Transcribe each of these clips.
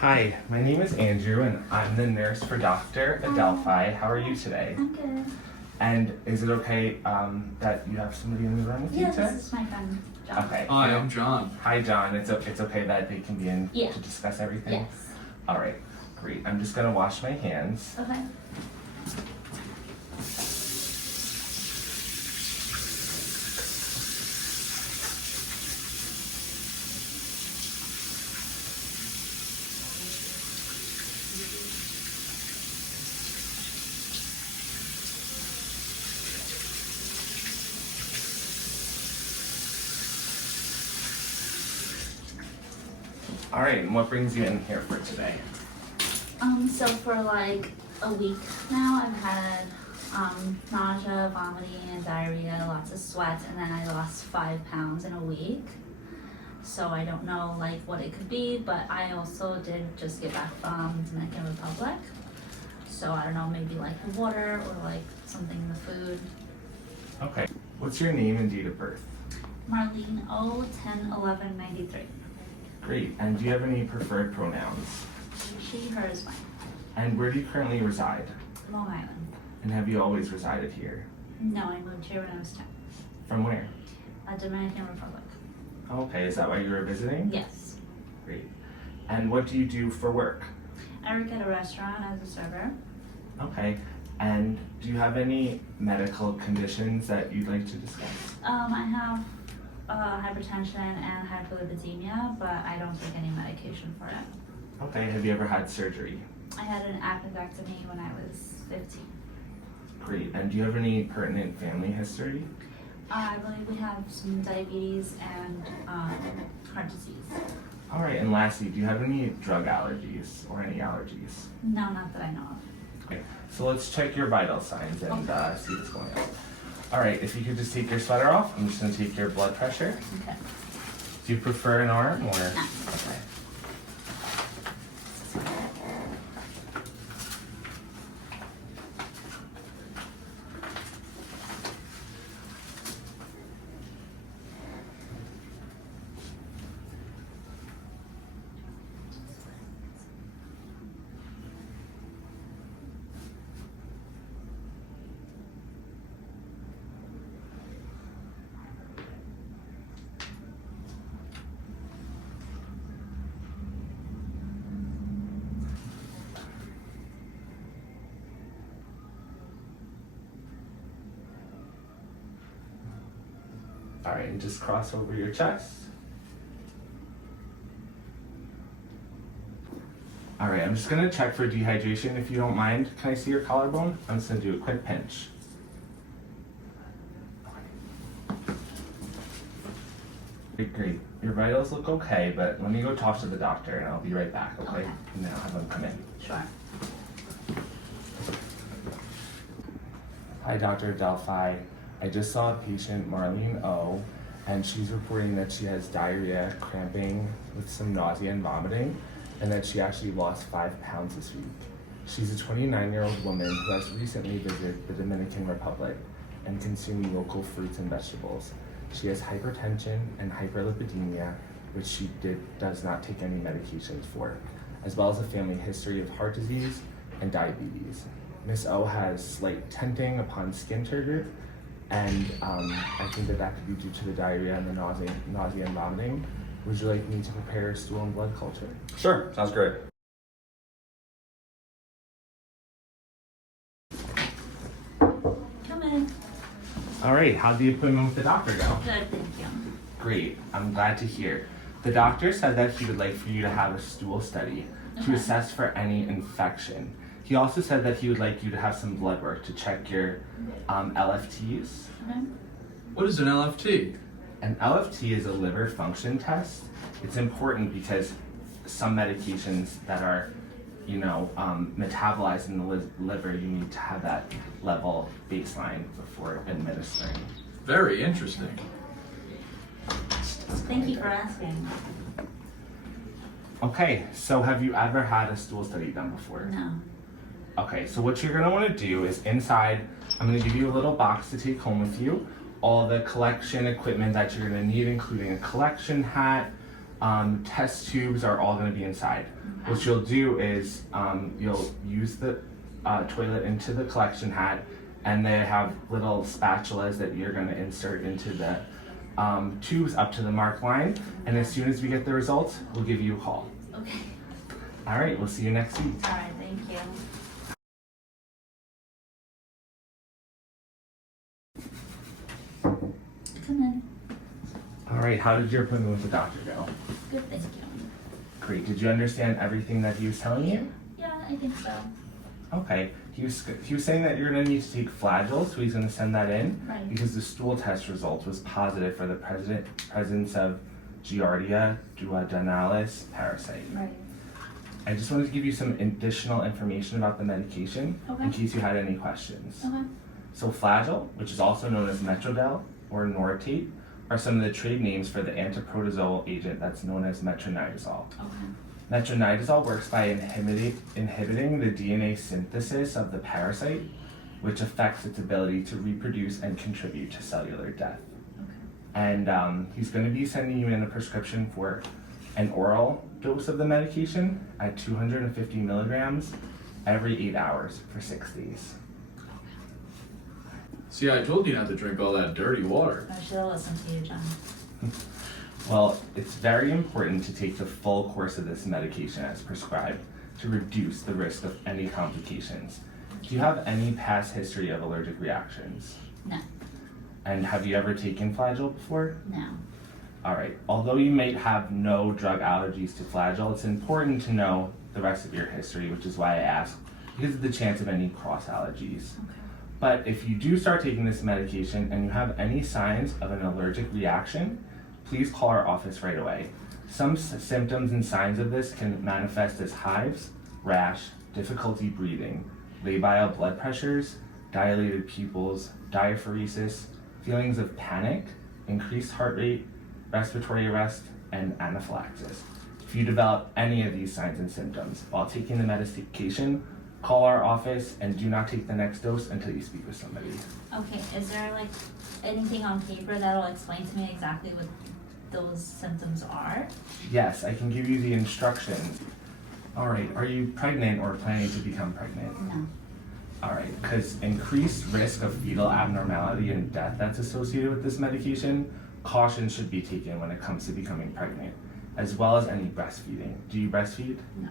Hi, my name is Andrew and I'm the nurse for Dr. Adelphi. How are you today? I'm good. And is it okay that you have somebody in the room with you Yeah, today? this is my friend, John. Okay. Hi, I'm John. Hi, John. It's okay that they can be in Yeah. to discuss everything? Yes. All right, great. I'm just gonna wash my hands. Okay. All right, and what brings you in here for today? So for like a week now, I've had nausea, vomiting, and diarrhea, lots of sweat, and then I lost 5 pounds in a week. So I don't know like what it could be, but I also did just get back from Dominican Republic. So I don't know, maybe like the water or like something in the food. Okay. What's your name and date of birth? Marlene O 10/11/93. Great. And do you have any preferred pronouns? She, her is fine. And where do you currently reside? Long Island. And have you always resided here? No, I moved here when I was 10. From where? Dominican Republic. Okay, is that why you were visiting? Yes. Great. And what do you do for work? I work at a restaurant as a server. Okay. And do you have any medical conditions that you'd like to discuss? I have hypertension and hyperlipidemia, but I don't take any medication for it. Okay. Have you ever had surgery? I had an appendectomy when I was 15. Great. And do you have any pertinent family history? I believe we have some diabetes and heart disease. All right. And lastly, do you have any drug allergies or any allergies? No, not that I know of. Okay. So let's check your vital signs and see what's going on. All right. If you could just take your sweater off, I'm just going to take your blood pressure. Okay. Do you prefer an arm or? No. Okay. All right, and just cross over your chest. All right, I'm just gonna check for dehydration if you don't mind. Can I see your collarbone? I'm just gonna do a quick pinch. Great. Your vitals look okay, but let me go talk to the doctor and I'll be right back, okay? Okay. And then I'll have them come in. Sure. Hi, Dr. Adelphi. I just saw a patient, Marlene O, and she's reporting that she has diarrhea, cramping, with some nausea and vomiting, and that she actually lost 5 pounds this week. She's a 29-year-old woman who has recently visited the Dominican Republic and consuming local fruits and vegetables. She has hypertension and hyperlipidemia, which she does not take any medications for, as well as a family history of heart disease and diabetes. Miss O has slight tenting upon skin turgor, and I think that could be due to the diarrhea and the nausea and vomiting. Would you like me to prepare stool and blood culture? Sure, sounds great. Come in. All right, how'd the appointment with the doctor go? Good, thank you. Great, I'm glad to hear. The doctor said that he would like for you to have a stool study to Okay. assess for any infection. He also said that he would like you to have some blood work to check your LFTs. Okay. What is an LFT? An LFT is a liver function test. It's important because some medications that are, metabolized in the liver, you need to have that level baseline before administering. Very interesting. Thank you for asking. Okay, so have you ever had a stool study done before? No. Okay, so what you're gonna wanna do is inside, I'm gonna give you a little box to take home with you. All the collection equipment that you're gonna need, including a collection hat, Test tubes are all going to be inside. What you'll do is you'll use the toilet into the collection hat, and they have little spatulas that you're going to insert into the tubes up to the mark line. And as soon as we get the results, we'll give you a call. Okay. All right, we'll see you next week. All right, thank you. Come in. All right, how did your appointment with the doctor go? Good, thank you. Great. Did you understand everything that he was telling you? Yeah, I think so. Okay. He was saying that you're going to need to take Flagyl, so he's going to send that in Right. because the stool test result was positive for the presence of Giardia duodenalis parasite. Right. I just wanted to give you some additional information about the medication Okay. in case you had any questions. Okay. So Flagyl, which is also known as Metrodel or Noritate, are some of the trade names for the antiprotozoal agent that's known as metronidazole. Okay. Metronidazole works by inhibiting the DNA synthesis of the parasite, which affects its ability to reproduce and contribute to cellular death. Okay. And he's going to be sending you in a prescription for an oral dose of the medication at 250 milligrams every 8 hours for 6 days. See, I told you not to drink all that dirty water. I should have listened to you, John. Well, it's very important to take the full course of this medication as prescribed to reduce the risk of any complications. Do you have any past history of allergic reactions? No. And have you ever taken Flagyl before? No. All right. Although you might have no drug allergies to Flagyl, it's important to know the rest of your history, which is why I asked, because of the chance of any cross allergies. Okay. But if you do start taking this medication and you have any signs of an allergic reaction, please call our office right away. Some symptoms and signs of this can manifest as hives, rash, difficulty breathing, labile blood pressures, dilated pupils, diaphoresis, feelings of panic, increased heart rate, respiratory arrest, and anaphylaxis. If you develop any of these signs and symptoms while taking the medication, call our office and do not take the next dose until you speak with somebody. Okay, is there like anything on paper that'll explain to me exactly what those symptoms are? Yes, I can give you the instructions. All right, are you pregnant or planning to become pregnant? No. All right, because increased risk of fetal abnormality and death that's associated with this medication, caution should be taken when it comes to becoming pregnant, as well as any breastfeeding. Do you breastfeed? No.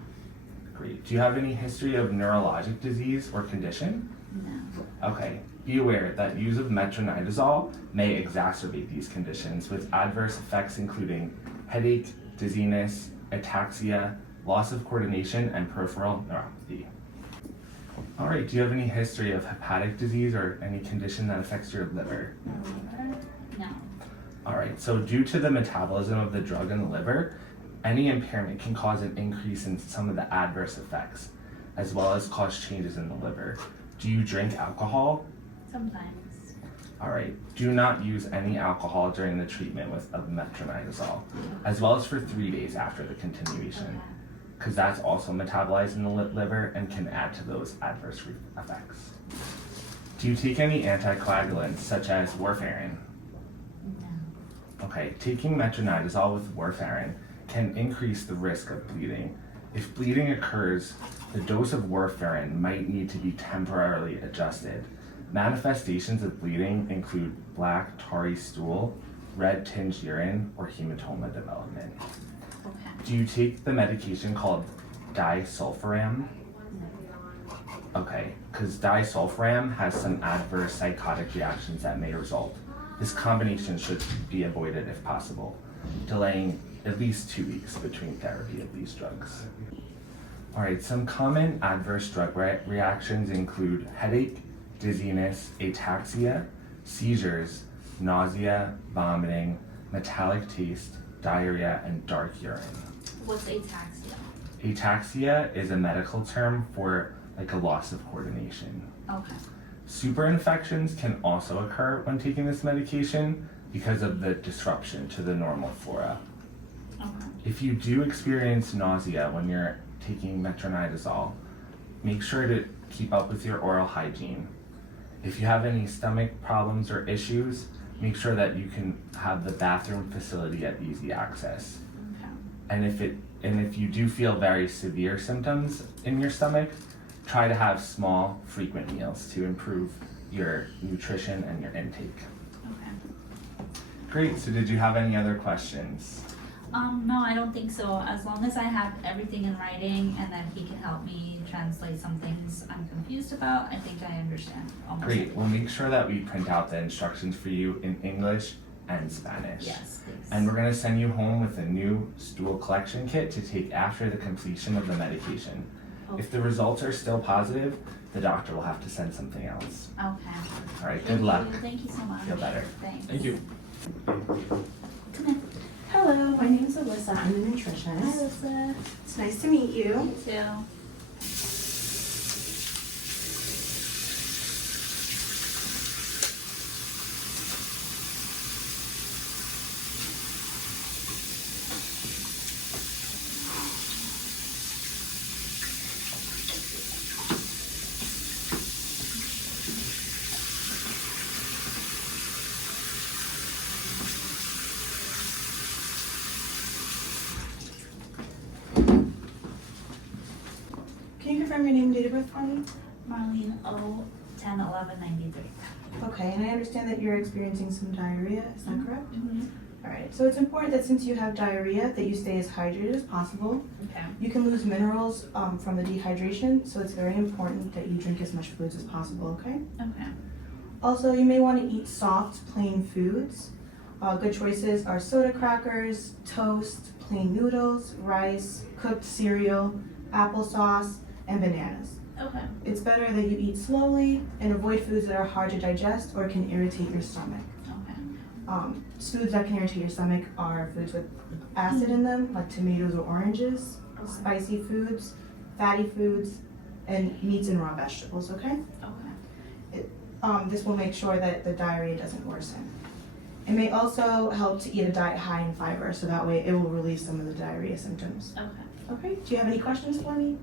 Great. Do you have any history of neurologic disease or condition? No. Okay. Be aware that use of metronidazole may exacerbate these conditions with adverse effects including headache, dizziness, ataxia, loss of coordination, and peripheral neuropathy. All right. Do you have any history of hepatic disease or any condition that affects your liver? No. All right. So due to the metabolism of the drug in the liver, any impairment can cause an increase in some of the adverse effects, as well as cause changes in the liver. Do you drink alcohol? Sometimes. All right. Do not use any alcohol during the treatment of metronidazole, as well as for 3 days after the continuation, because that's also metabolized in the liver and can add to those adverse effects. Do you take any anticoagulants such as warfarin? No. Okay. Taking metronidazole with warfarin can increase the risk of bleeding. If bleeding occurs, the dose of warfarin might need to be temporarily adjusted. Manifestations of bleeding include black, tarry stool, red tinged urine, or hematoma development. Okay. Do you take the medication called disulfiram? Okay, because disulfiram has some adverse psychotic reactions that may result. This combination should be avoided if possible, delaying at least 2 weeks between therapy of these drugs. All right, some common adverse drug reactions include headache, dizziness, ataxia, seizures, nausea, vomiting, metallic taste, diarrhea, and dark urine. What's ataxia? Ataxia is a medical term for like a loss of coordination. Okay. Superinfections can also occur when taking this medication because of the disruption to the normal flora. Okay. If you do experience nausea when you're taking metronidazole, make sure to keep up with your oral hygiene. If you have any stomach problems or issues, make sure that you can have the bathroom facility at easy access. Okay. And if you do feel very severe symptoms in your stomach, try to have small, frequent meals to improve your nutrition and your intake. Okay. Great. So did you have any other questions? No, I don't think so. As long as I have everything in writing and then he can help me translate some things I'm confused about, I think I understand almost. Great. We'll make sure that we print out the instructions for you in English and Spanish. Yes, please. And we're going to send you home with a new stool collection kit to take after the completion of the medication. If the results are still positive, the doctor will have to send something else. Okay. All right, good luck. Thank you so much. Feel better. Thanks. Thank you. Come in. Hello, my name is Alyssa. I'm a Hi, nutritionist. Alyssa. It's nice to meet you. You too. Can you confirm your name and date of birth for me? Marlene O. 10/11/93. Okay, and I understand that you're experiencing some diarrhea. Is that correct? Mm-hmm. All right. So it's important that since you have diarrhea, that you stay as hydrated as possible. Okay. You can lose minerals from the dehydration, so it's very important that you drink as much fluids as possible. Okay. Okay. Also, you may want to eat soft, plain foods. Good choices are soda crackers, toast, plain noodles, rice, cooked cereal, applesauce, and bananas. Okay. It's better that you eat slowly and avoid foods that are hard to digest or can irritate your stomach. Okay. Foods that can irritate your stomach are foods with acid in them, like tomatoes or oranges, Okay. spicy foods, fatty foods, and meats and raw vegetables, okay? Okay. This will make sure that the diarrhea doesn't worsen. It may also help to eat a diet high in fiber, so that way it will relieve some of the diarrhea symptoms. Okay. Okay, do you have any questions for me?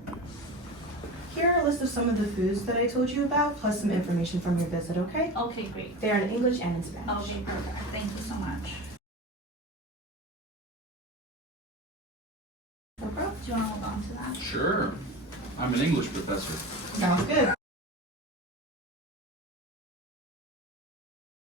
Here are a list of some of the foods that I told you about, plus some information from your visit, okay? Okay, great. They are in English and in Spanish. Okay, perfect. Thank you so much. No problem. Do you want to hold on to that? Sure. I'm an English professor. Sounds good.